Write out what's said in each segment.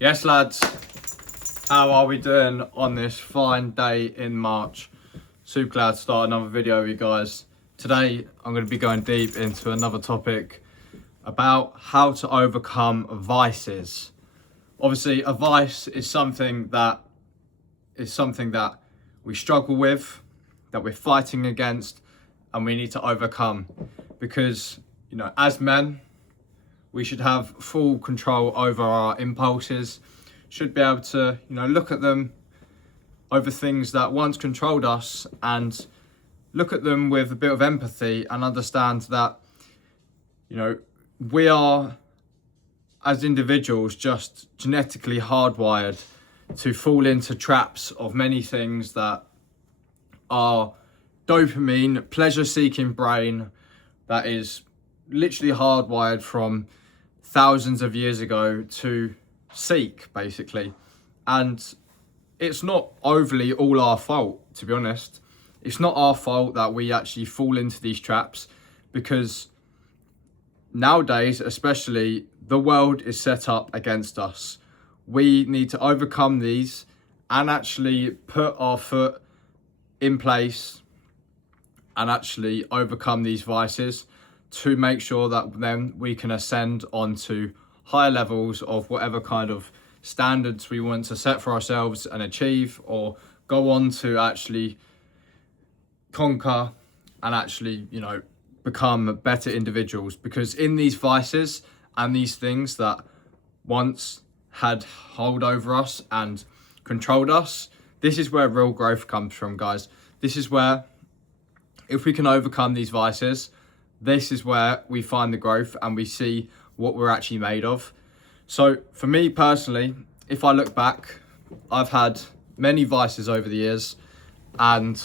Yes, lads, how are we doing on this fine day in March? Super glad to start another video with you guys. Today, I'm going to be going deep into another topic about how to overcome vices. Obviously, a vice is something that we struggle with, that we're fighting against, and we need to overcome. Because, as men, we should have full control over our impulses, should be able to, look at them over things that once controlled us and look at them with a bit of empathy and understand that, we are, as individuals, just genetically hardwired to fall into traps of many things that are dopamine, pleasure-seeking brain that is literally hardwired from thousands of years ago to seek, basically. And it's not overly all our fault, to be honest. It's not our fault that we actually fall into these traps, because nowadays, especially, the world is set up against us. We need to overcome these and actually put our foot in place and actually overcome these vices to make sure that then we can ascend onto higher levels of whatever kind of standards we want to set for ourselves and achieve, or go on to actually conquer and actually, become better individuals. Because in these vices and these things that once had hold over us and controlled us, this is where real growth comes from, guys. This is where, if we can overcome these vices, this is where we find the growth and we see what we're actually made of. So for me personally, if I look back, I've had many vices over the years, and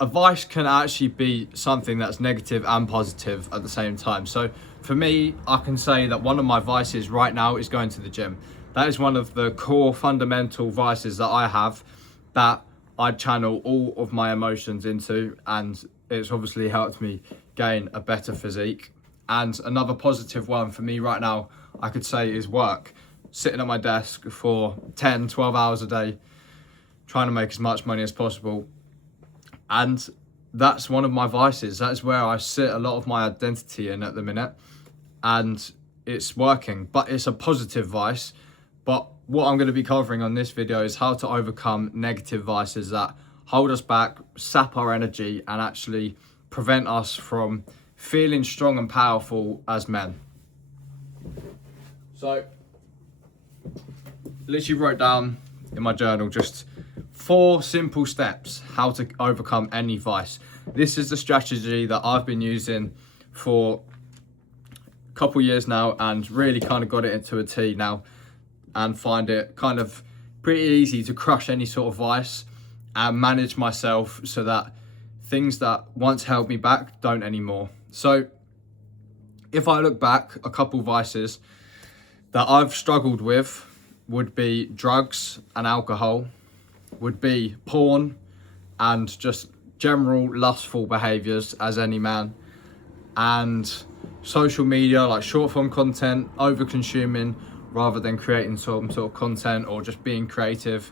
a vice can actually be something that's negative and positive at the same time. So for me, I can say that one of my vices right now is going to the gym. That is one of the core fundamental vices that I have, that I channel all of my emotions into, and it's obviously helped me gain a better physique. And another positive one for me right now, I could say, is work. Sitting at my desk for 10, 12 hours a day, trying to make as much money as possible. And that's one of my vices. That's where I sit a lot of my identity in at the minute. And it's working, but it's a positive vice. But what I'm going to be covering on this video is how to overcome negative vices that hold us back, sap our energy, and actually prevent us from feeling strong and powerful as men. So, literally wrote down in my journal just 4 simple steps how to overcome any vice. This is the strategy that I've been using for a couple years now, and really kind of got it into a T now, and find it kind of pretty easy to crush any sort of vice and manage myself so that things that once held me back don't anymore. So if I look back, a couple vices that I've struggled with would be drugs and alcohol, would be porn, and just general lustful behaviours as any man, and social media, like short form content, over consuming rather than creating some sort of content, or just being creative,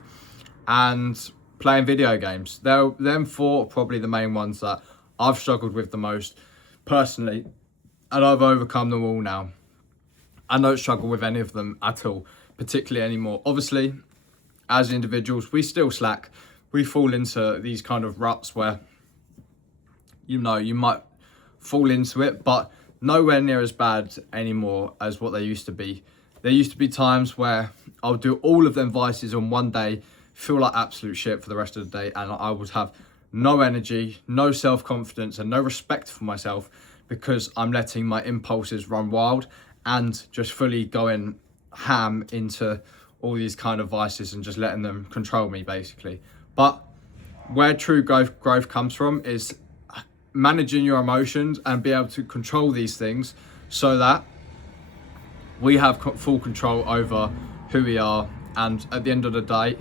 and playing video games. Them 4 are probably the main ones that I've struggled with the most personally, and I've overcome them all now. I don't struggle with any of them at all, particularly anymore. Obviously, as individuals, we still slack. We fall into these kind of ruts where, you might fall into it, but nowhere near as bad anymore as what they used to be. There used to be times where I'll do all of them vices on one day, feel like absolute shit for the rest of the day, and I would have no energy, no self-confidence, and no respect for myself, because I'm letting my impulses run wild and just fully going ham into all these kind of vices and just letting them control me, basically. But where true growth comes from is managing your emotions and be able to control these things so that we have full control over who we are. And at the end of the day,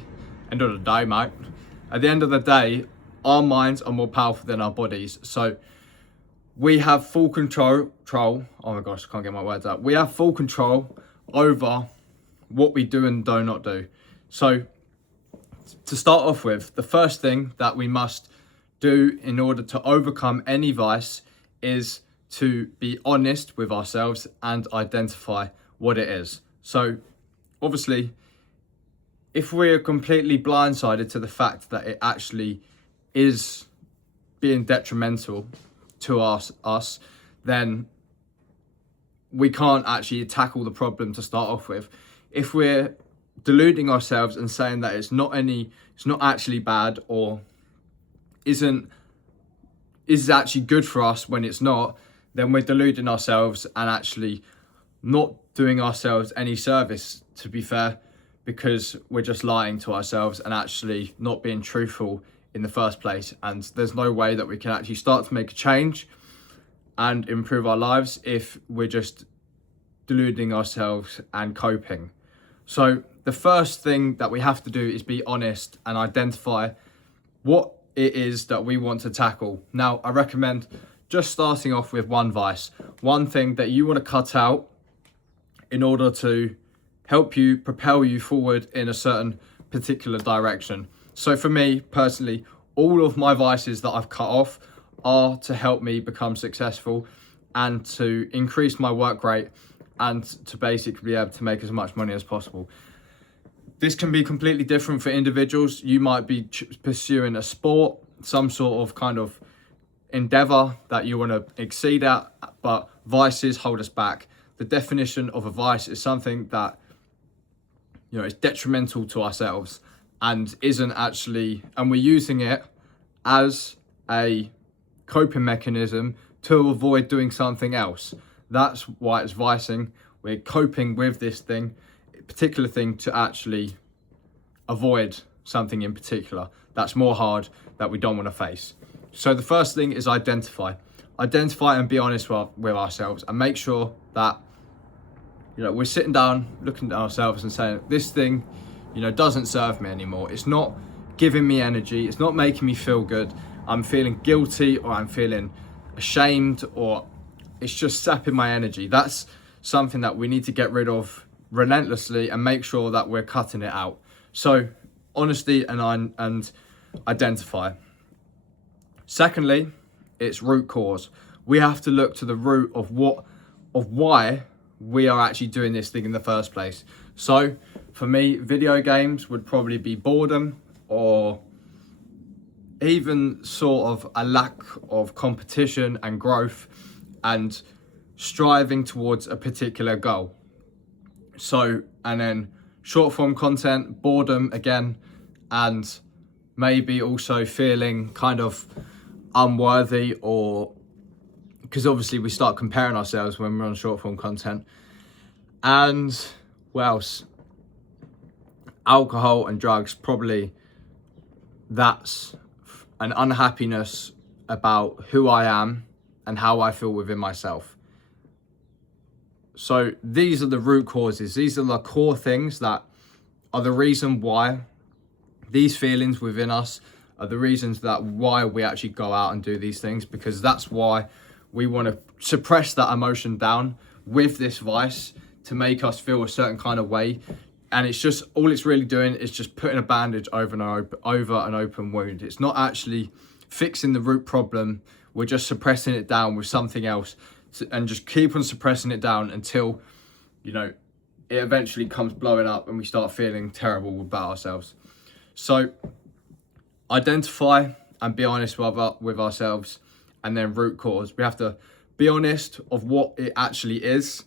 mate, at the end of the day, our minds are more powerful than our bodies. So we have full control. Oh my gosh, I can't get my words out. We have full control over what we do and do not do. So to start off with, the first thing that we must do in order to overcome any vice is to be honest with ourselves and identify what it is. So obviously, if we're completely blindsided to the fact that it actually is being detrimental to us, then we can't actually tackle the problem to start off with. If we're deluding ourselves and saying that it's not actually bad, or is actually good for us when it's not, then we're deluding ourselves and actually not doing ourselves any service, to be fair, because we're just lying to ourselves and actually not being truthful in the first place. And there's no way that we can actually start to make a change and improve our lives if we're just deluding ourselves and coping. So the first thing that we have to do is be honest and identify what it is that we want to tackle. Now, I recommend just starting off with one vice, one thing that you want to cut out in order to help you propel you forward in a certain particular direction. So for me personally, all of my vices that I've cut off are to help me become successful and to increase my work rate and to basically be able to make as much money as possible. This can be completely different for individuals. You might be pursuing a sport, some sort of kind of endeavor that you want to exceed at, but vices hold us back. The definition of a vice is something that, you know, is detrimental to ourselves and isn't actually, and we're using it as a coping mechanism to avoid doing something else. That's why it's vicing. We're coping with this particular thing to actually avoid something in particular that's more hard, that we don't want to face. So the first thing is identify and be honest with ourselves, and make sure that, you know, we're sitting down looking at ourselves and saying, this thing, you know, doesn't serve me anymore. It's not giving me energy. It's not making me feel good. I'm feeling guilty, or I'm feeling ashamed, or it's just sapping my energy. That's something that we need to get rid of relentlessly and make sure that we're cutting it out. So honesty and identify. Secondly, it's root cause. We have to look to the root of why we are actually doing this thing in the first place. So for me, video games would probably be boredom, or even sort of a lack of competition and growth and striving towards a particular goal. So, and then short form content, boredom again, and maybe also feeling kind of unworthy, or because obviously we start comparing ourselves when we're on short form content. And what else? Alcohol and drugs, probably that's an unhappiness about who I am and how I feel within myself. So these are the root causes. These are the core things that are the reason why these feelings within us are the reasons that why we actually go out and do these things, because that's why we want to suppress that emotion down with this vice to make us feel a certain kind of way. And it's just, all it's really doing is just putting a bandage over an open wound. It's not actually fixing the root problem. We're just suppressing it down with something else, and just keep on suppressing it down until, you know, it eventually comes blowing up and we start feeling terrible about ourselves. So identify and be honest with ourselves, and then root cause. We have to be honest of what it actually is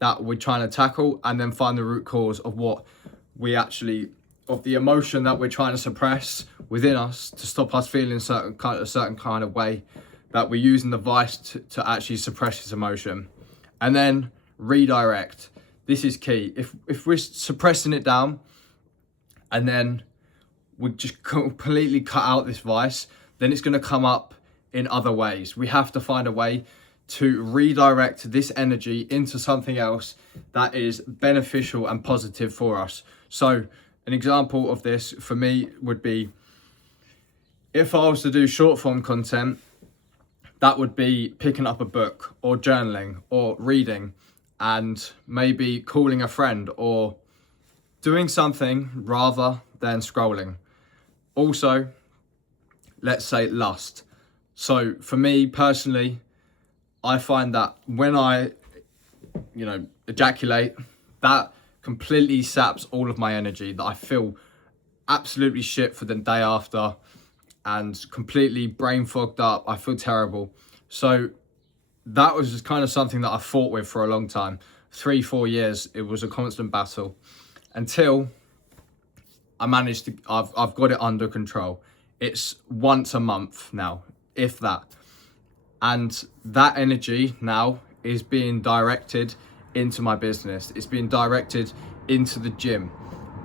that we're trying to tackle, and then find the root cause of what we actually, of the emotion that we're trying to suppress within us to stop us feeling a certain kind of way, that we're using the vice to actually suppress this emotion. And then redirect. This is key. If we're suppressing it down and then we just completely cut out this vice, then it's going to come up in other ways. We have to find a way to redirect this energy into something else that is beneficial and positive for us. So an example of this for me would be, if I was to do short form content, that would be picking up a book or journaling or reading, and maybe calling a friend or doing something rather than scrolling. Also, let's say lust. So for me personally, I find that when I, ejaculate, that completely saps all of my energy, that I feel absolutely shit for the day after and completely brain fogged up. I feel terrible. So that was just kind of something that I fought with for a long time. 3-4 years, it was a constant battle until I managed to, I've got it under control. It's once a month now, if that. And that energy now is being directed into my business. It's being directed into the gym,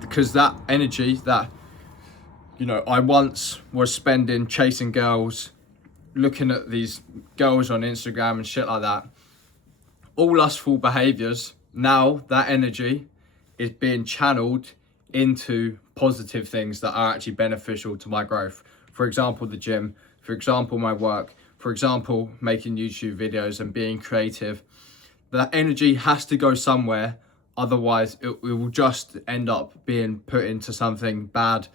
because that energy that, I once was spending chasing girls, looking at these girls on Instagram and shit like that, all lustful behaviours, now that energy is being channeled into positive things that are actually beneficial to my growth. For example, the gym, for example, my work, for example, making YouTube videos and being creative. That energy has to go somewhere, otherwise it will just end up being put into something bad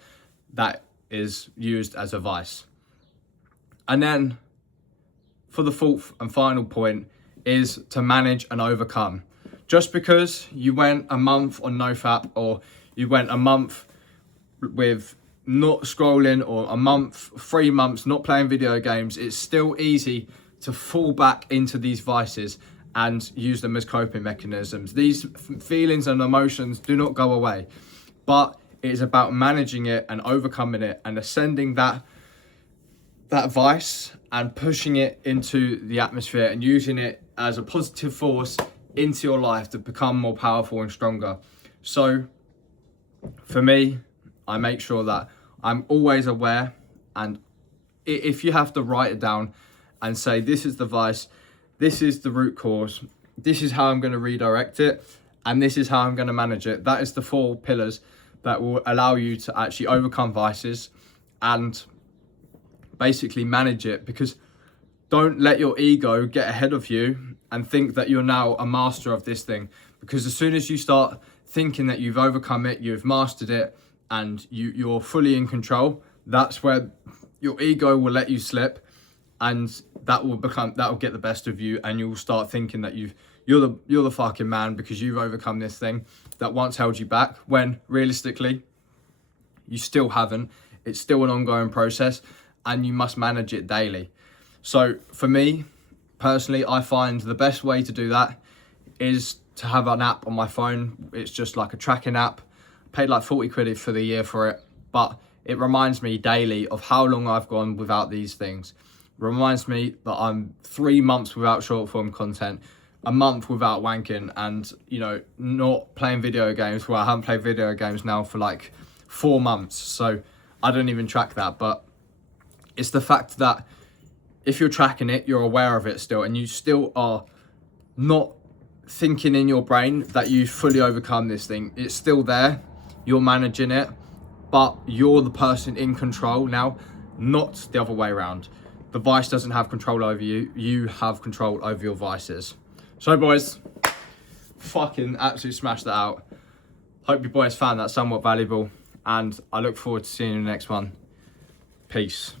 that is used as a vice. And then for the fourth and final point is to manage and overcome. Just because you went a month on NoFap, or you went a month with not scrolling, or a month, 3 months not playing video games, it's still easy to fall back into these vices and use them as coping mechanisms. These feelings and emotions do not go away, but it is about managing it and overcoming it and ascending that vice and pushing it into the atmosphere and using it as a positive force into your life to become more powerful and stronger. So for me, I make sure that I'm always aware, and if you have to write it down and say, this is the vice, this is the root cause, this is how I'm going to redirect it, and this is how I'm going to manage it. That is the 4 pillars that will allow you to actually overcome vices and basically manage it. Because don't let your ego get ahead of you and think that you're now a master of this thing. Because as soon as you start thinking that you've overcome it, you've mastered it, and you're fully in control, that's where your ego will let you slip, and that will get the best of you, and you'll start thinking that you're the fucking man because you've overcome this thing that once held you back, when realistically you still haven't. It's still an ongoing process, and you must manage it daily. So for me personally, I find the best way to do that is to have an app on my phone. It's just like a tracking app. Paid like 40 quid for the year for it, but it reminds me daily of how long I've gone without these things. Reminds me that I'm 3 months without short form content, a month without wanking, and not playing video games. Well, I haven't played video games now for like 4 months, so I don't even track that. But it's the fact that if you're tracking it, you're aware of it still, and you still are not thinking in your brain that you fully overcome this thing. It's still there, you're managing it, but you're the person in control now, not the other way around. The vice doesn't have control over you, you have control over your vices. So boys, fucking absolutely smash that out. Hope you boys found that somewhat valuable, and I look forward to seeing you in the next one. Peace.